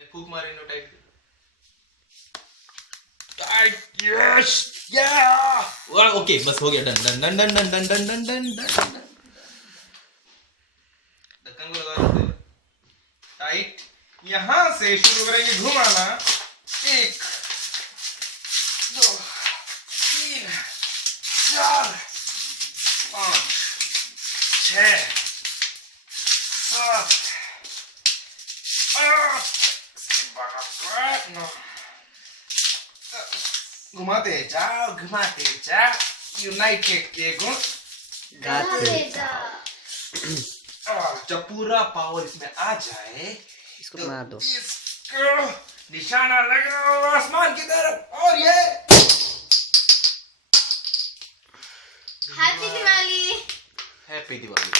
फूक मारी no tight tight yes या ओके बस हो गया done done done done done done done done done ढक्कन को लगा देते हैं टाइट यहां से शुरू करेंगे घुमाना 1 2 3 4 5 6 7 8 घुमाते जाओ यूनाइटेड के गुण गाते जब पूरा पावर इसमें आ जाए इसको मार दो। इसको निशाना लगाओ आसमान की तरफ और ये हैप्पी दिवाली हैप्पी दिवाली